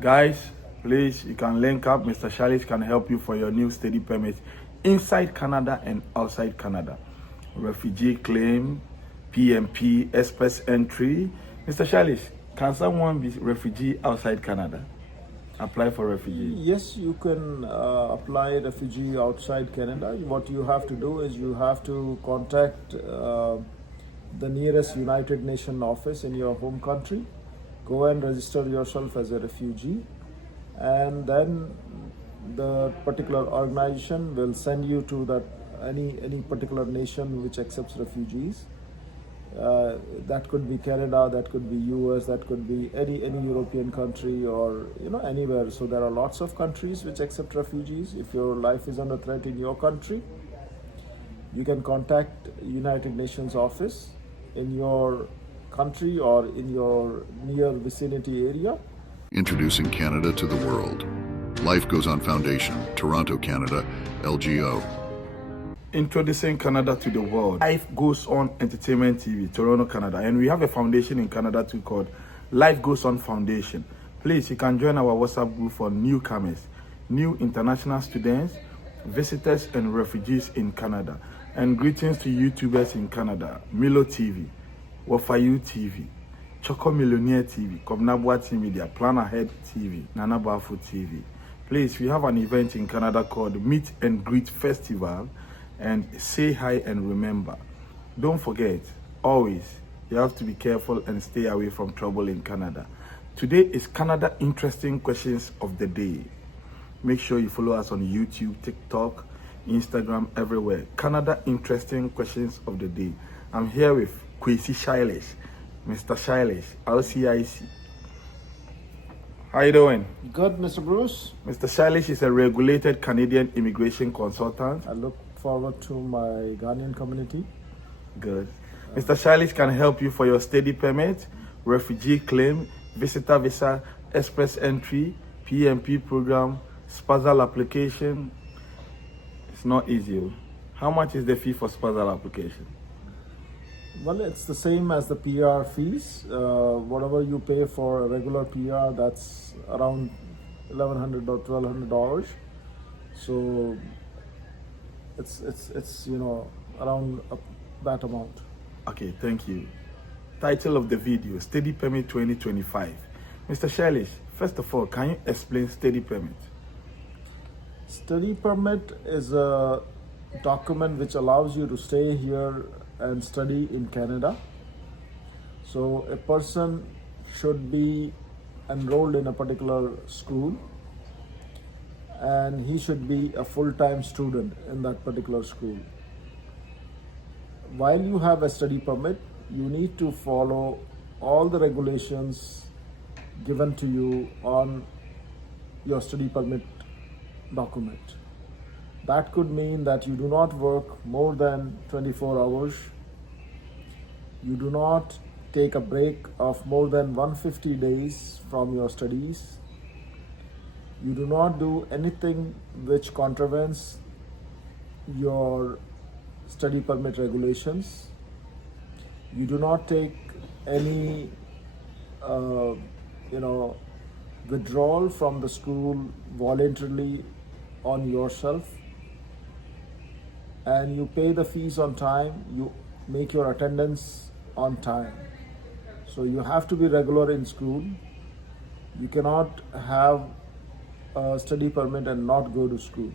Guys, please, you can link up. Mr. Charles can help you for your new study permit inside Canada and outside Canada. Refugee claim, PMP, express entry. Mr. Charles, can someone be refugee outside Canada? Apply for refugee. Yes, you can apply refugee outside Canada. What you have to do is you have to contact the nearest United Nations office in your home country. Go and register yourself as a refugee, and then the particular organization will send you to that any particular nation which accepts refugees. That could be Canada, that could be US, that could be any European country, or anywhere. So there are lots of countries which accept refugees. If your life is under threat in your country, you can contact United Nations office in your country or in your near vicinity area. Introducing Canada to the world. Life Goes On Foundation, Toronto, Canada, LGO. Introducing Canada to the world. Life Goes On Entertainment TV, Toronto, Canada. And we have a foundation in Canada too called Life Goes On Foundation. Please, you can join our WhatsApp group for newcomers, new international students, visitors and refugees in Canada. And greetings to YouTubers in Canada, Milo TV, Wafayu TV, Choco Millionaire TV, Kobnabwa TV Media, Plan Ahead TV, Nana Bafu TV. Please, we have an event in Canada called Meet and Greet Festival and Say Hi and Remember. Don't forget, always, you have to be careful and stay away from trouble in Canada. Today is Canada Interesting Questions of the Day. Make sure you follow us on YouTube, TikTok, Instagram, everywhere. Canada Interesting Questions of the Day. I'm here with Kwesi Shailesh, Mr. Shailesh, LCIC. How you doing? Good, Mr. Bruce. Mr. Shailesh is a regulated Canadian immigration consultant. I look forward to my Ghanaian community. Good. Mr. Shailesh can help you for your study permit, refugee claim, visitor visa, express entry, PMP program, spousal application. It's not easy. How much is the fee for spousal application? Well, it's the same as the PR fees. Whatever you pay for a regular PR, that's around $1,100 or $1,200. So it's around that amount. Okay, thank you. Title of the video: Study Permit 2025. Mr. Shailesh, first of all, can you explain study permit? Study permit is a document which allows you to stay here and study in Canada. So a person should be enrolled in a particular school, and he should be a full-time student in that particular school. While you have a study permit, you need to follow all the regulations given to you on your study permit document. That could mean that you do not work more than 24 hours. You do not take a break of more than 150 days from your studies. You do not do anything which contravenes your study permit regulations. You do not take any withdrawal from the school voluntarily on yourself, and you pay the fees on time. You make your attendance on time. So you have to be regular in school. You cannot have a study permit and not go to school.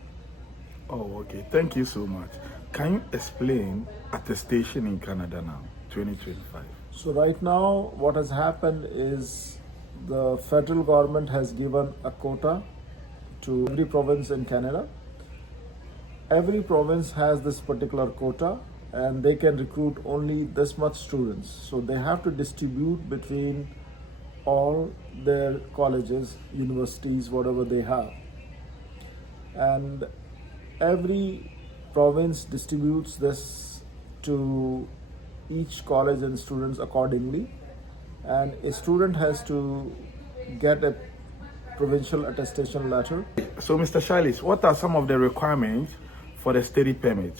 Oh, okay. Thank you so much. Can you explain attestation in Canada now, 2025? So right now, what has happened is the federal government has given a quota to every province in Canada. Every province has this particular quota, and they can recruit only this much students. So they have to distribute between all their colleges, universities, whatever they have. And every province distributes this to each college and students accordingly. And a student has to get a provincial attestation letter. So, Mr. Shailesh, what are some of the requirements for the study permit?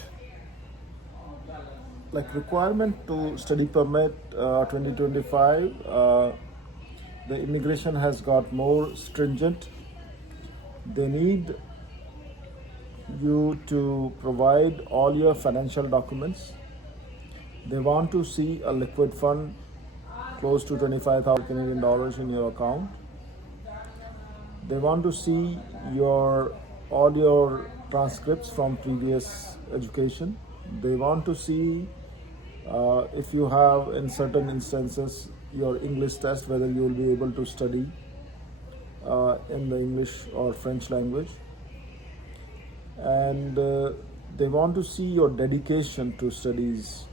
Like requirement to study permit 2025, the immigration has got more stringent. They need you to provide all your financial documents. They want to see a liquid fund close to 25,000 Canadian dollars in your account. They want to see all your transcripts from previous education. They want to see if you have, in certain instances, your English test, whether you will be able to study in the English or French language. And they want to see your dedication to studies.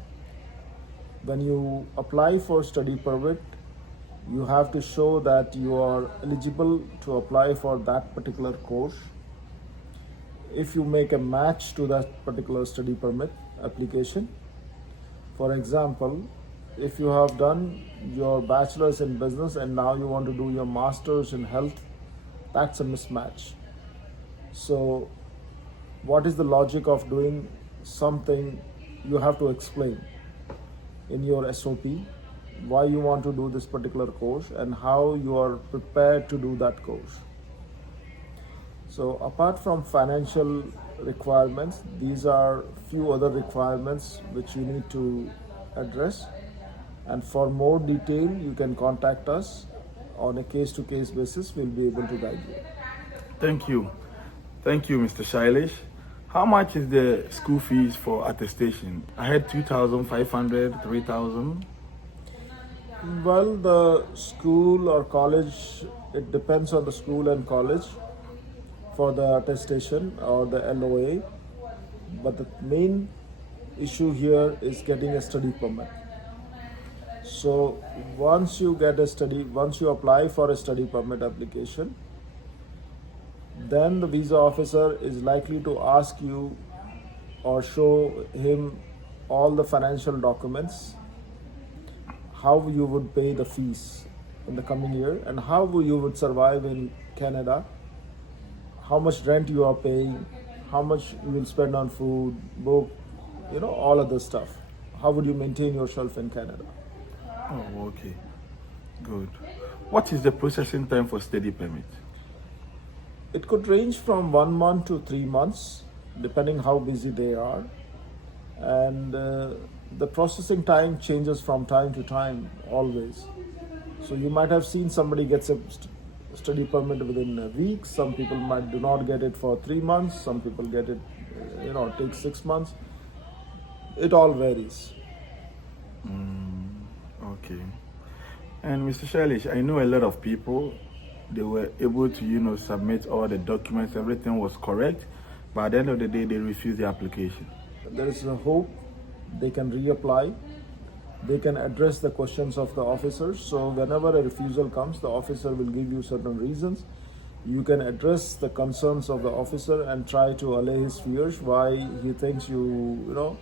When you apply for study permit, you have to show that you are eligible to apply for that particular course. If you make a match to that particular study permit application, for example, if you have done your bachelor's in business and now you want to do your master's in health, that's a mismatch. So what is the logic of doing something? You have to explain in your SOP why you want to do this particular course and how you are prepared to do that course. So apart from financial requirements, these are few other requirements which you need to address. And for more detail, you can contact us on a case-to-case basis. We'll be able to guide you. Thank you. Thank you, Mr. Shailesh. How much is the school fees for attestation? I had 2,500, 3,000. Well, the school or college, it depends on the school and college for the attestation or the LOA. But the main issue here is getting a study permit. So once you apply for a study permit application, then the visa officer is likely to ask you or show him all the financial documents, how you would pay the fees in the coming year and how you would survive in Canada, how much rent you are paying, how much you will spend on food, book, all of this stuff. How would you maintain yourself in Canada? Oh, okay. Good. What is the processing time for study permit? It could range from 1 month to 3 months, depending how busy they are. And the processing time changes from time to time, always. So you might have seen somebody gets a study permit within a week. Some people do not get it for 3 months. Some people get it, it takes 6 months. It all varies. Okay. And Mr. Shailesh, I know a lot of people, they were able to, submit all the documents, everything was correct, but at the end of the day, they refused the application. There is a hope they can reapply. They can address the questions of the officers. So whenever a refusal comes, the officer will give you certain reasons. You can address the concerns of the officer and try to allay his fears why he thinks you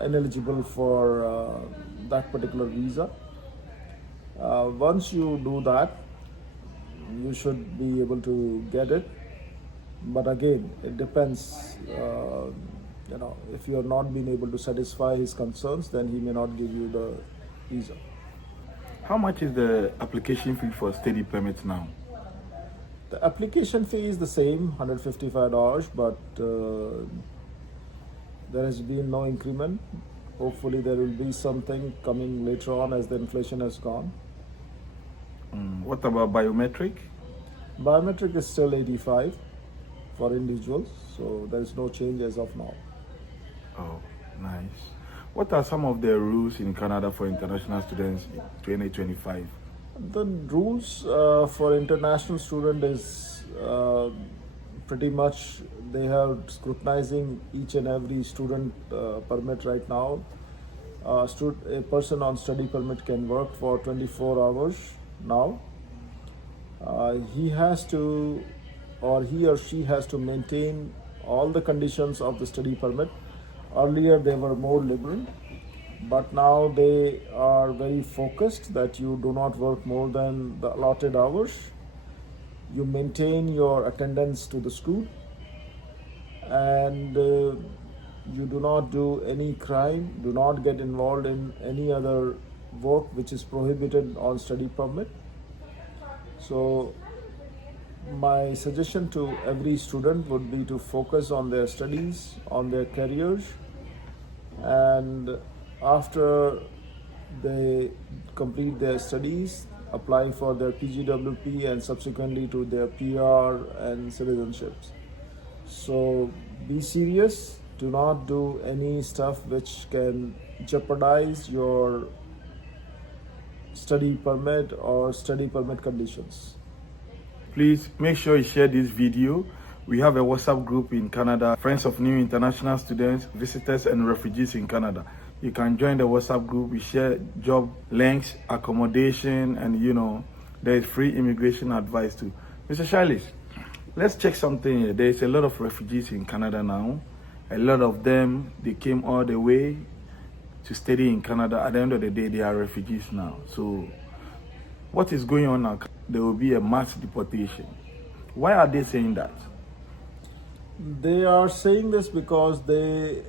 ineligible for that particular visa. Once you do that, you should be able to get it. But again, it depends. If you are not being able to satisfy his concerns, then he may not give you the visa. How much is the application fee for study permits now? The application fee is the same, $155, but there has been no increment. Hopefully there will be something coming later on as the inflation has gone. What about biometric? Biometric is still $85 for individuals, so there is no change as of now. Oh, nice. What are some of the rules in Canada for international students in 2025? The rules for international student is pretty much they are scrutinizing each and every student permit right now. A person on study permit can work for 24 hours now. He has to, or he or she has to maintain all the conditions of the study permit. Earlier they were more liberal, but now they are very focused that you do not work more than the allotted hours. You maintain your attendance to the school, and you do not do any crime, do not get involved in any other work which is prohibited on study permit. So my suggestion to every student would be to focus on their studies, on their careers, and after they complete their studies, apply for their PGWP and subsequently to their PR and citizenships. So be serious. Do not do any stuff which can jeopardize your study permit or study permit conditions. Please make sure you share this video. We have a WhatsApp group in Canada, Friends of New International Students, Visitors and Refugees in Canada. You can join the WhatsApp group. We share job links, accommodation, and there is free immigration advice too. Mr. Charles, let's check something here. There is a lot of refugees in Canada now. A lot of them, they came all the way to study in Canada. At the end of the day, they are refugees now. So what is going on now? There will be a mass deportation. Why are they saying that? They are saying this because they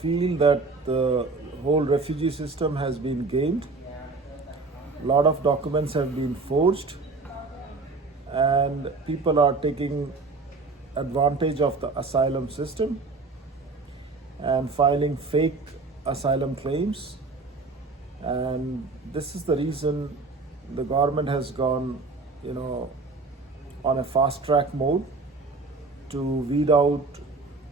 feel that the whole refugee system has been gamed. A lot of documents have been forged, and people are taking advantage of the asylum system and filing fake asylum claims. And this is the reason the government has gone, on a fast track mode to weed out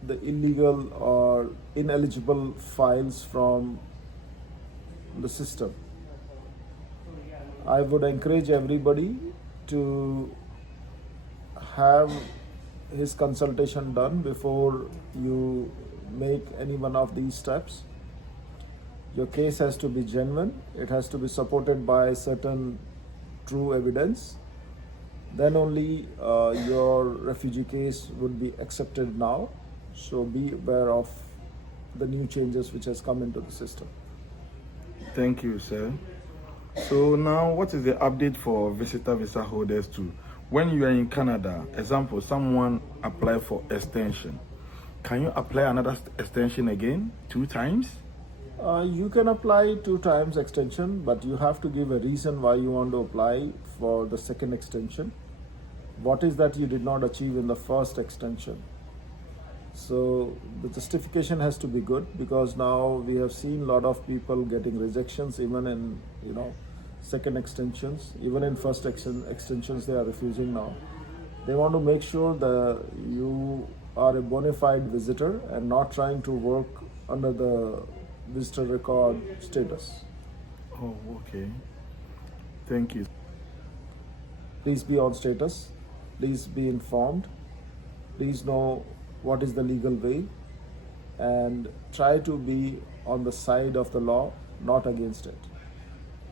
the illegal or ineligible files from the system. I would encourage everybody to have his consultation done before you make any one of these steps. Your case has to be genuine. It has to be supported by certain true evidence. Then only your refugee case would be accepted now. So be aware of the new changes which has come into the system. Thank you, sir. So now, what is the update for visitor visa holders too? When you are in Canada, example, someone apply for extension. Can you apply another extension again 2 times? You can apply 2 times extension, but you have to give a reason why you want to apply for the second extension. What is that you did not achieve in the first extension? So the justification has to be good, because now we have seen a lot of people getting rejections even in second extensions. Even in first extensions they are refusing now. They want to make sure that you are a bona fide visitor and not trying to work under the visitor record status. Oh, okay. Thank you. Please be on status. Please be informed. Please know what is the legal way, and try to be on the side of the law, not against it.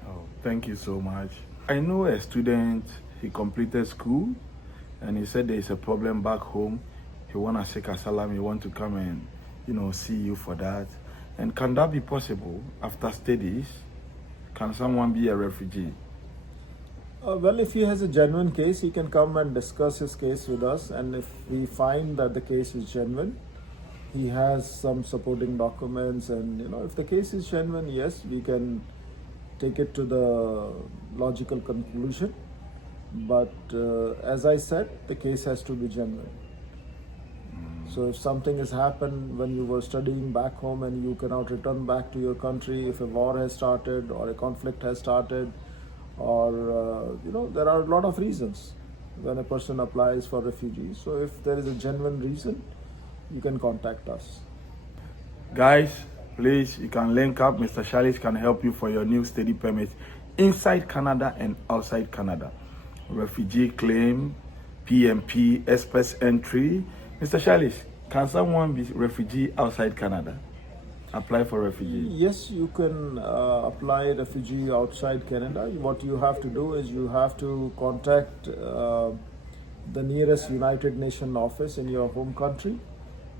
Oh, thank you so much. I know a student, he completed school and he said there is a problem back home. He want to seek asylum, he want to come and see you for that. And can that be possible after studies? Can someone be a refugee? Well, if he has a genuine case, he can come and discuss his case with us, and if we find that the case is genuine, he has some supporting documents, and if the case is genuine, yes, we can take it to the logical conclusion. But as I said, the case has to be genuine. So if something has happened when you were studying back home and you cannot return back to your country, if a war has started or a conflict has started, or there are a lot of reasons when a person applies for refugee. So if there is a genuine reason, you can contact us. Guys, please, you can link up. Mr. Charles can help you for your new study permit inside Canada and outside Canada. Refugee claim, PMP, express entry. Mr. Charles, can someone be refugee outside Canada? Apply for refugee? Yes, you can apply refugee outside Canada. What you have to do is you have to contact the nearest United Nations office in your home country.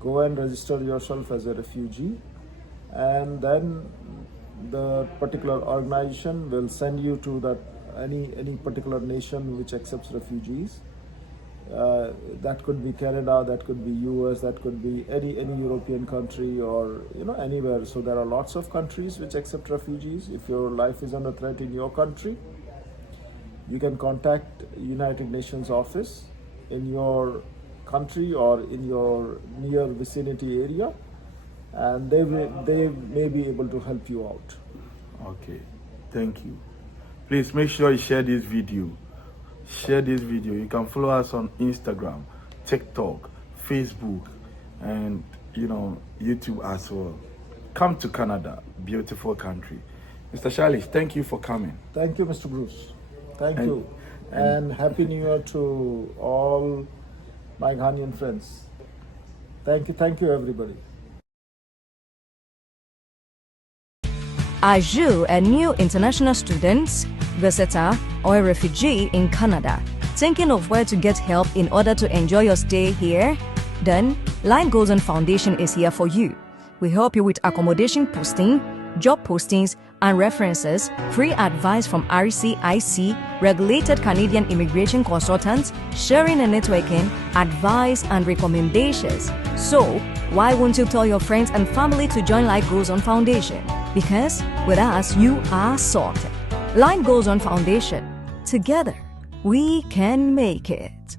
Go and register yourself as a refugee, and then the particular organization will send you to that any particular nation which accepts refugees. That could be Canada, that could be US, that could be any European country, or anywhere. So there are lots of countries which accept refugees. If your life is under threat in your country, you can contact United Nations office in your country or in your near vicinity area, and they may be able to help you out. Okay, thank you. Please make sure you share this video. Share this video. You can follow us on Instagram, TikTok, Facebook, and YouTube as well. Come to Canada, beautiful country. Mr. Charles, thank you for coming. Thank you, Mr. Bruce. Thank you. And Happy New Year to all my Ghanaian friends. Thank you, everybody. Are you a new international student, visitor, or a refugee in Canada? Thinking of where to get help in order to enjoy your stay here? Then, Line Goes On Foundation is here for you. We help you with accommodation posting, job postings, and references, free advice from RCIC, regulated Canadian immigration consultants, sharing and networking, advice and recommendations. So, why won't you tell your friends and family to join Line Goes On Foundation? Because with us, you are sorted. Line Goes On Foundation. Together, we can make it.